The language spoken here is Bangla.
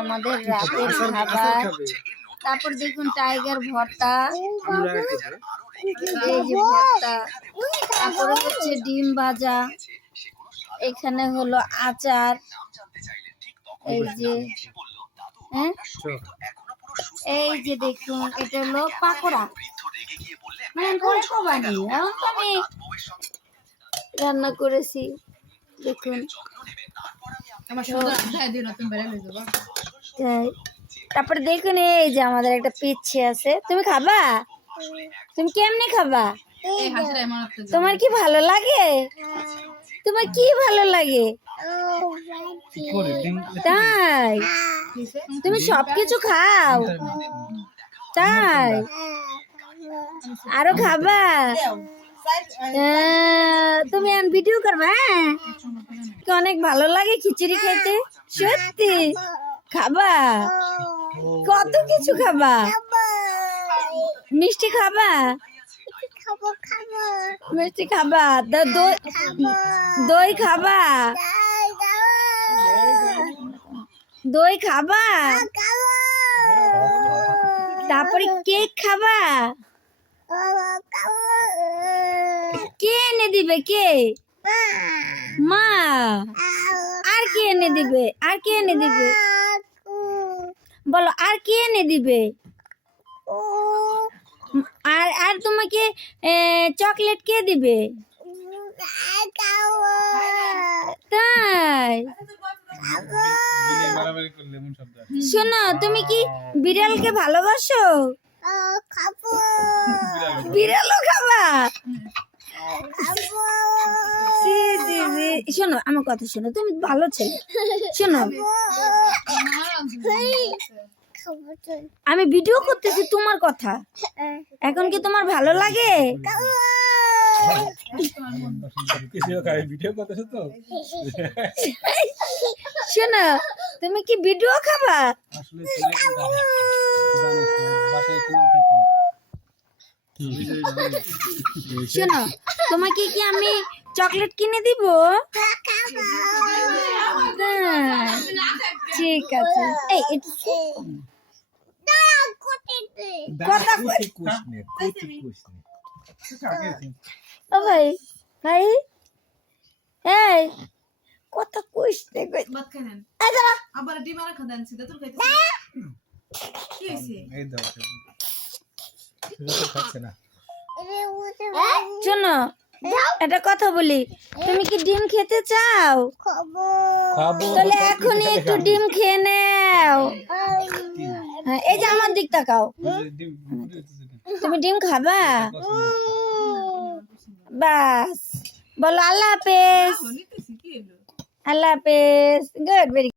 আমাদের রাতের খাবার। তারপর দেখুন টাইগার ভর্তা, এই যে ভর্তা, তারপরে হচ্ছে ডিম ভাজা, এখানে হলো আচার, এই যে হ্যাঁ এই যে দেখুন এটা হলো পাকোড়া। মানে পরে তো বানিয়ে এখন তো আমি রান্না করেছি দেখুন। তারপরে দেখুন এই যে আমাদের একটা পিচ্ছি আছে। তুমি খাবা? তুমি কেমনে খাবা? তোমার কি ভালো লাগে? তোমার কি ভালো লাগে? তাই তুমি সবকিছু খাও? তাই আরো খাবা? তুমি ভিডিও করবা? অনেক ভালো লাগে খিচুড়ি খেতে। সত্যি খাবা? কত কিছু খাবা? মিষ্টি খাবা? মিষ্টি খাবা? দই খাবা? দই খাবা? তারপরে কেক খাবা? কে এনে দিবে? কে? মা। আর কে এনে দিবে? আর কে এনে দিবে? বলো আর কে এনে দিবে? আর আর তোমাকে চকলেট কে দিবে? তাই শোনো, তুমি কি বিড়ালকে ভালোবাসো? বিড়ালও খাবা? শোনো আমার কথা শোনো, তুমি ভালো ছেলে। শোনো আমি ভিডিও করতেছি তোমার কথা, এখন কি তোমার ভালো লাগে? শোনো তুমি কি ভিডিও খাবা? শোনো তোমাকে কি আমি চকলেট কিনে দিব? ঠিক আছে। এই ও ভাই ভাই এই কথা কইস নে আবার ডিম আর খাদান সিধা তোর খাইতে কি হইছে এই দাও খাচ্ছে না। শোনো একটা কথা বলি, তুমি কি ডিম খেতে চাও? তাহলে এখনই একটু ডিম খেয়ে নাও। এই যে আমার দিক তাকাও, তুমি ডিম খাবা? বাস বলো আল্লাহ হাফেজ। আল্লাহ হাফেজ। Good very